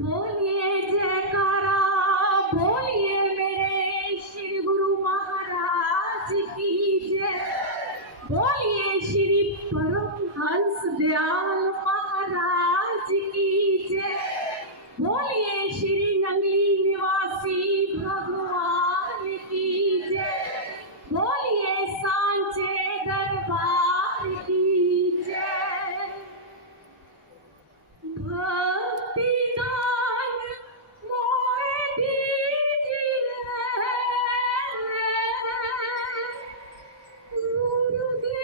बोलिए जयकारा, बोलिए मेरे श्री गुरु महाराज की जय। बोलिए श्री परमहंस दयाल महाराज की जय। बोलिए श्री नंगली निवासी भगवान की जय। बोलिए सांचे दरबार की जय। भक्ति दान मोहे दीजिए, गुरुदेवन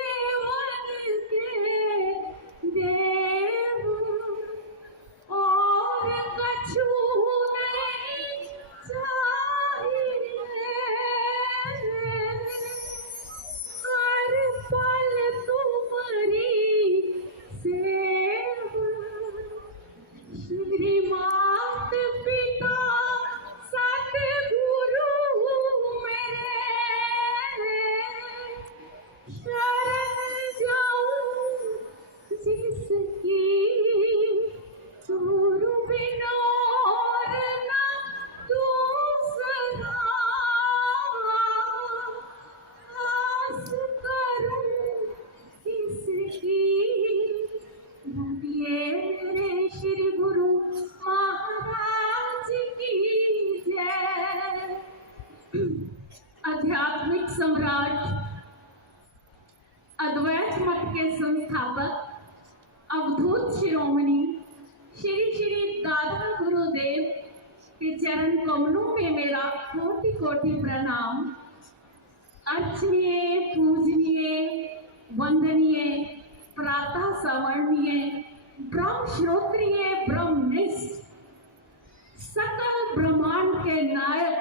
के देव, और कछु नहीं चाहिए। हर पल तुम्हारी सेवा, श्री मात पिता सतगुरु मेरे, शरण जाऊं जिसकी, गुरु बिना और न दूसरा। आस करूं किसकी, बोलिए मेरे श्री गुरु महाराज की जय। आध्यात्मिक सम्राट, अद्वैत मत के संस्थापक, अवधूत शिरोमणि श्री श्री दादा गुरुदेव के चरण कमलों में मेरा कोटि कोटि प्रणाम। अर्चनीय, पूजनीय, वंदनीय, प्रातः सवर्णीय, ब्रह्म श्रोत्रिय, ब्रह्मनिष्ठ, सकल ब्रह्मांड के नायक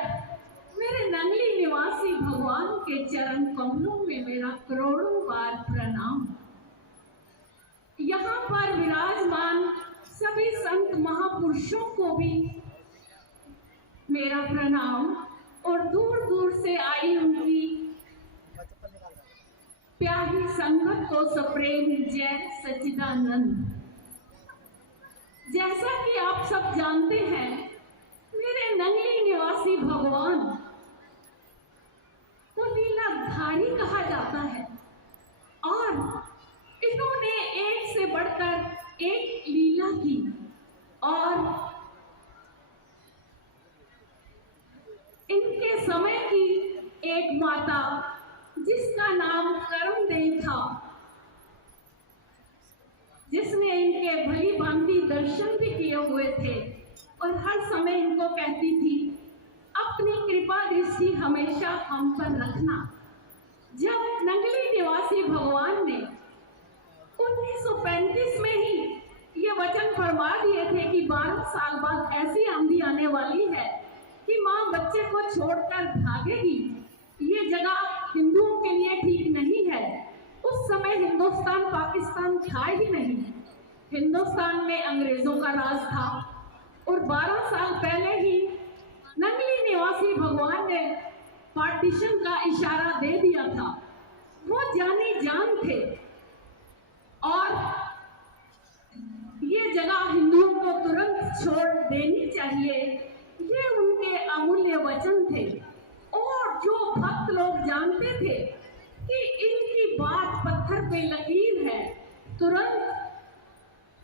मेरे नंगली निवासी भगवान के चरण कमलों में मेरा करोड़ों बार प्रणाम। यहाँ पर विराजमान सभी संत महापुरुषों को भी मेरा प्रणाम, और दूर दूर से आई उनकी प्यारी संगत को सप्रेम जय सच्चिदानंद। जैसा कि आप सब जानते हैं, मेरे नंगली निवासी भगवान को लीलाधारी कहा जाता है, और इन्होंने एक से बढ़कर एक लीला की। और इनके समय की एक माता जिसका नाम करमदेवी था, जिसने इनके भली भांति दर्शन भी किए हुए थे, और हर समय इनको कहती थी अपनी कृपा दृष्टि हमेशा हम पर रखना। जब नंगली निवासी भगवान ने 1935 में ही ये वचन फरमा दिए थे कि 12 साल बाद ऐसी आंधी आने वाली है कि माँ बच्चे को छोड़कर भागेगी, ये जगह हिंदुओं के लिए ठीक नहीं है। उस समय हिंदुस्तान पाकिस्तान था ही नहीं, हिंदुस्तान में अंग्रेजों का राज था, और 12 साल पहले ही नंगली निवासी भगवान ने पार्टीशन का इशारा दे दिया था। वो जानी जान थे, और ये जगह हिंदुओं को तुरंत छोड़ देनी चाहिए, ये उनके अमूल्य वचन थे। और जो भक्त लोग जानते थे कि इनकी बात पत्थर पे लकीर है, तुरंत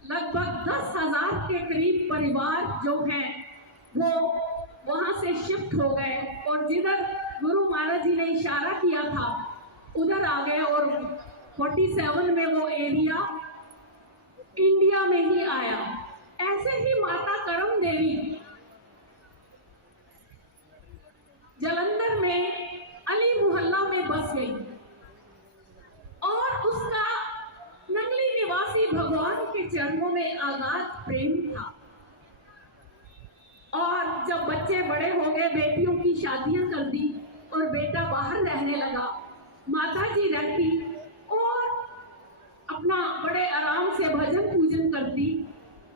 लगभग 10,000 के करीब परिवार जो हैं वो वहां से शिफ्ट हो गए, और जिधर गुरु महाराज जी ने इशारा किया था उधर आ गए, और 47 में वो एरिया इंडिया में ही आया। ऐसे ही माता करमदेवी जालंधर में अली मोहल्ला में बस गई, और उसका नंगली निवासी भगवान के चरणों में आगाध प्रेम था। और जब बच्चे बड़े हो गए, बेटियों की शादियां कर दी और बेटा बाहर रहने लगा, माता जी रहती और अपना बड़े आराम से भजन पूजन करती।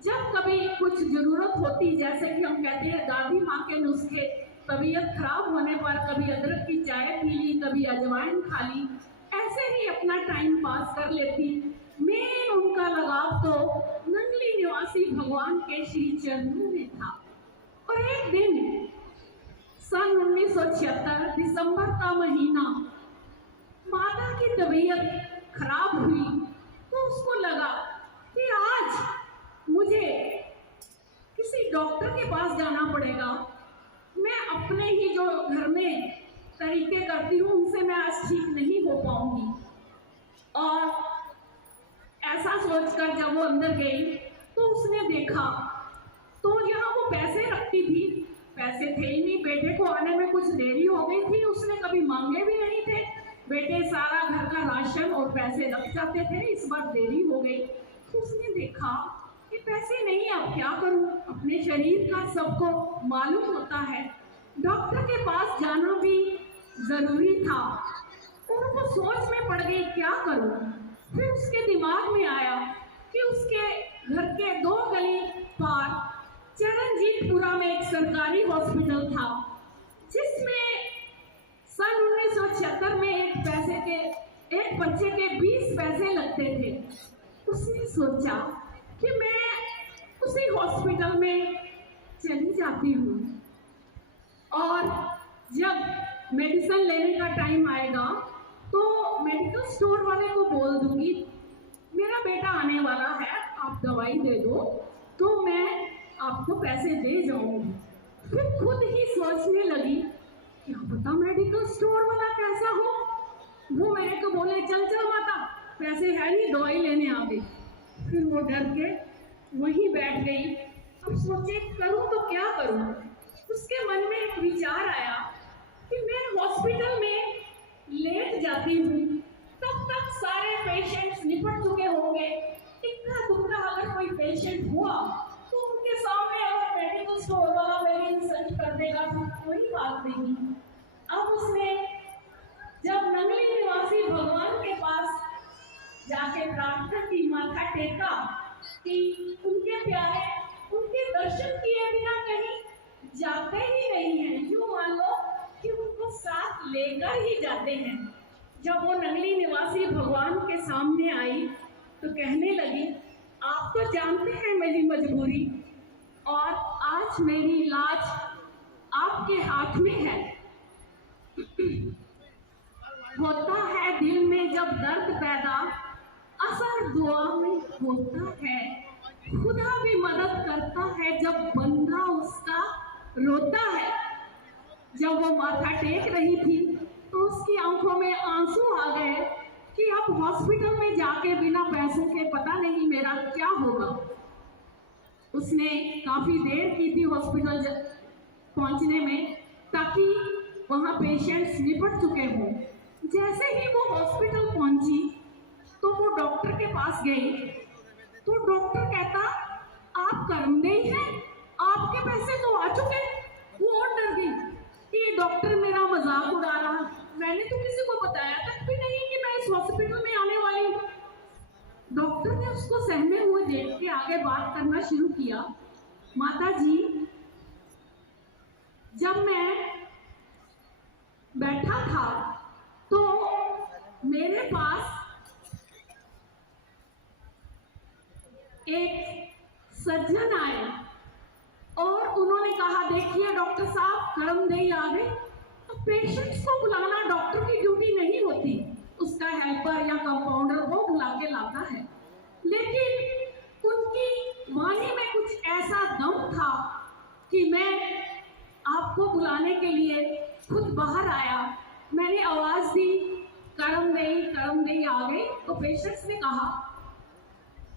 जब कभी कुछ जरूरत होती, जैसे कि हम कहते हैं दादी माँ के नुस्खे, तबीयत खराब होने पर कभी अदरक की चाय पी ली, कभी अजवाइन खा ली, ऐसे ही अपना टाइम पास कर लेती। मेन उनका लगाव तो नंगली निवासी भगवान के श्री चरणों में था। और एक दिन सन 1976 दिसंबर का महीना, माता की तबीयत खराब हुई तो उसको लगा कि आज मुझे किसी डॉक्टर के पास जाना पड़ेगा। मैं अपने ही जो घर में तरीके करती हूँ उनसे मैं आज ठीक नहीं हो पाऊंगी। और ऐसा सोचकर जब वो अंदर गई तो उसने देखा तो जहाँ वो पैसे रखती थी, पैसे थे ही नहीं। बेटे को आने में कुछ देरी हो गई थी, उसने कभी मांगे भी नहीं थे। बेटे सारा घर का राशन और पैसे रख जाते थे, इस बार देरी हो गई तो उसने देखा कि पैसे नहीं, अब क्या करूं। अपने शरीर का सबको मालूम होता है, डॉक्टर के पास जाना भी जरूरी था। और वो सोच में पड़ गई क्या करूं। फिर उसके दिमाग में आया कि उसके घर के 2 गली पार चरणजीतपुरा में एक सरकारी हॉस्पिटल था, जिसमें सन 1976 में एक बच्चे के 20 पैसे लगते थे। उसने सोचा कि मैं उसी हॉस्पिटल में चली जाती हूँ और जब मेडिसिन लेने का टाइम आएगा तो मेडिकल स्टोर वाले को बोल दूंगी मेरा बेटा आने वाला है, आप दवाई दे दो तो मैं आपको पैसे दे जाऊंगी। फिर खुद ही सोचने लगी क्या पता मेडिकल स्टोर वाला कैसा हो। वो मेरे को बोले चल चल माता, पैसे है नहीं, दवाई लेने आ गई। फिर वो डर के वहीं बैठ गई। अब सोचे करूं तो क्या करूं। उसके मन में एक विचार आया कि मैं हॉस्पिटल में लेट जाती हूँ, तब तक सारे पेशेंट्स निपट चुके होंगे। इतना दुखा अगर कोई पेशेंट हुआ तो उनके सामने अगर मेडिकल स्टोर वाला मेरी इंसल्ट कर देगा तो कोई बात नहीं। अब उसने जब नंगली निवासी भगवान के पास जाके प्रार्थना की, माथा टेका कि उनके प्यारे उनके दर्शन किए बिना कहीं जाते ही नहीं हैं, यूं मान लो कि उनको साथ लेकर ही जाते हैं। जब वो नंगली निवासी भगवान के सामने आई तो कहने लगी आप तो जानते हैं मेरी मजबूरी और आज मेरी लाज आपके हाथ में है। होता है दिल में जब दर्द पैदा, असर दुआ में होता है। खुदा भी मदद करता है जब बंदा उसका रोता है। जब वो माथा टेक रही थी तो उसकी आंखों में आंसू आ गए कि अब हॉस्पिटल में जाके बिना पैसों के पता नहीं मेरा क्या होगा। उसने काफी देर की थी हॉस्पिटल पहुंचने में ताकि वहां पेशेंट्स निपट चुके हों। जैसे ही वो हॉस्पिटल पहुंची तो वो डॉक्टर के पास गई तो डॉक्टर कहता आप कर्मदेही हैं, आपके पैसे तो आ चुके। वो और डर गई कि ये डॉक्टर मेरा मजाक उड़ा रहा। मैंने तो किसी को बताया तक भी नहीं कि मैं इस हॉस्पिटल में आने वाली हूँ। डॉक्टर ने उसको सहमे हुए देख के आगे बात करना शुरू किया। माता जी, जब मैं बैठा था तो मेरे पास एक सज्जन आए और उन्होंने कहा देखिए डॉक्टर साहब कर्मदेही आ गए। तो पेशेंट्स को बुलाना डॉक्टर की ड्यूटी नहीं होती, उसका हेल्पर या कंपाउंडर वो बुला के लाता है। लेकिन उनकी वाणी में कुछ ऐसा दम था कि मैं आपको बुलाने के लिए खुद बाहर आया। मैंने आवाज दी कर्मदेही आ गई। तो पेशेंट्स ने कहा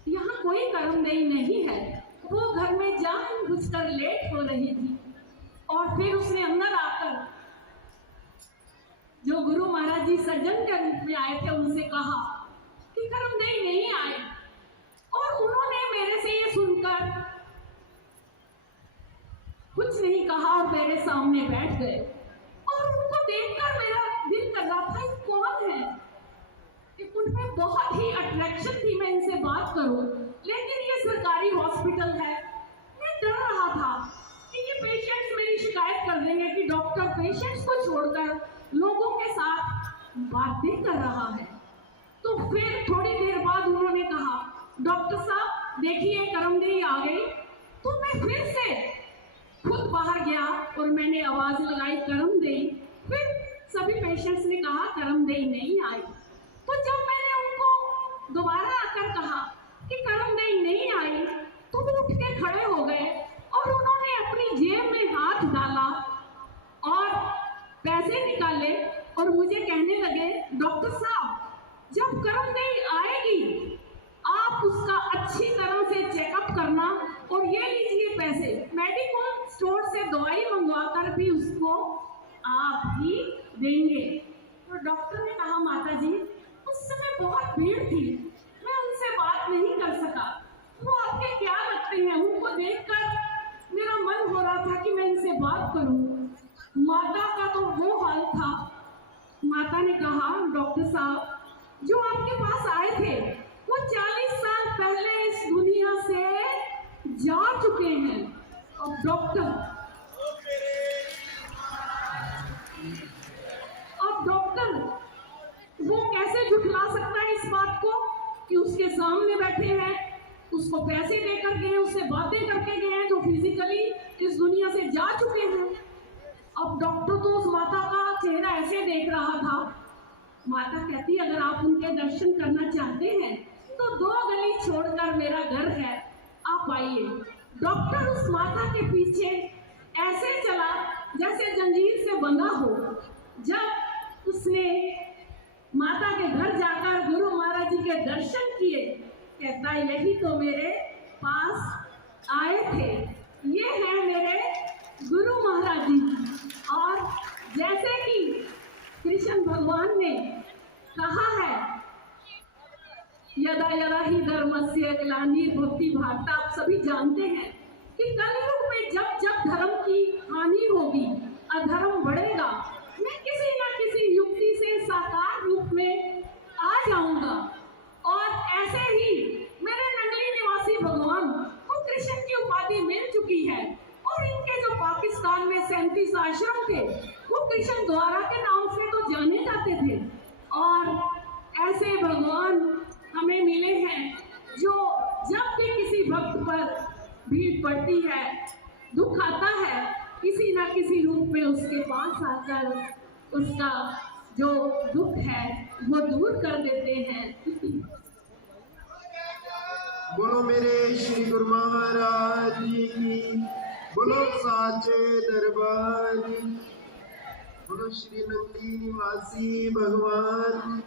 यहाँ कोई कर्मदेही नहीं है, वो घर में जानबूझकर लेट हो रही थी। और फिर उसने अंदर आकर जो गुरु महाराज जी सज्जन के रूप में आए थे उनसे कहा कि कर्मदेही नहीं आए। और उन्होंने मेरे से ये सुनकर कुछ नहीं कहा और मेरे सामने बैठ गए। और उनको देखकर मेरा दिल कर रहा था कौन है। उनमें बहुत ही अट्रैक्शन थी, मैं इनसे बात करूं, लेकिन ये सरकारी हॉस्पिटल है। मैं डर रहा था कि ये पेशेंट्स मेरी शिकायत कर देंगे कि डॉक्टर पेशेंट्स को छोड़कर लोगों के साथ बातें कर रहा है। तो तो फिर थोड़ी देर बाद उन्होंने कहा, डॉक्टर साहब देखिए करमदेई आ गई। तो मैं फिर से खुद बाहर गया और मैंने आवाज लगाई करमदेई। फिर सभी पेशेंट्स ने कहा करमदेई नहीं आई। तो जब मैंने उनको दोबारा आकर कहा कि करमदेई नहीं आई, तो वो उठ के खड़े हो गए और उन्होंने अपनी जेब में हाथ डाला और पैसे निकाले और मुझे कहने लगे, डॉक्टर साहब जब करमदेई आएगी आप उसका अच्छी तरह से चेकअप करना और ये लीजिए पैसे, मेडिकल स्टोर से दवाई मंगवा कर भी उसको आप ही देंगे। तो डॉक्टर ने कहा, माता जी उस समय बहुत भीड़ थी, मैं उनसे बात नहीं कर सका। वो आपके क्या लगते हैं? उनको देखकर मेरा मन हो रहा था कि मैं इनसे बात करूं। माता का तो वो हाल था। माता ने कहा, डॉक्टर साहब जो आपके पास आए थे वो 40 साल पहले इस दुनिया से जा चुके हैं। अब डॉक्टर वो कैसे झुठला सकता है इस बात को कि उसके सामने बैठे हैं, उसको पैसे देकर गए, उससे बातें करके गए हैं जो फिजिकली इस दुनिया से जा चुके हैं। अब डॉक्टर तो उस माता का चेहरा ऐसे देख रहा था। माता कहती, अगर आप उनके दर्शन करना चाहते हैं तो 2 गली छोड़कर मेरा घर है, आप आइए। डॉक्टर उस माता के पीछे ऐसे चला जैसे जंजीर से बंधा हो। जब उसने माता के घर जाकर गुरु महाराज जी के दर्शन किए, कहता यही तो मेरे पास आए थे, ये है मेरे गुरु महाराज जी। और जैसे कि कृष्ण भगवान ने कहा है, यदा यदा ही धर्मस्य ग्लानिर्भवति भारत, आप सभी जानते हैं कि कलयुग में जब जब धर्म की हानि होगी, अधर्म बढ़ेगा, मैं किसी न किसी युक्ति से साकार रूप में आ जाऊंगा। और ऐसे ही मेरे नगली निवासी भगवान को कृष्ण की उपाधि मिल चुकी है और इनके जो पाकिस्तान में 37 आश्रम थे वो कृष्ण द्वारा के नाम से तो जाने जाते थे। और ऐसे भगवान हमें मिले हैं जो जब भी किसी भक्त पर भीड़ पड़ती है, दुख आता है, किसी ना किसी रूप में उसके पास आकर उसका जो दुख है वो दूर कर देते हैं। बोलो मेरे श्री गुरु महाराज जी की, बोलो साचे दरबार, बोलो श्री नंदी निवासी भगवान।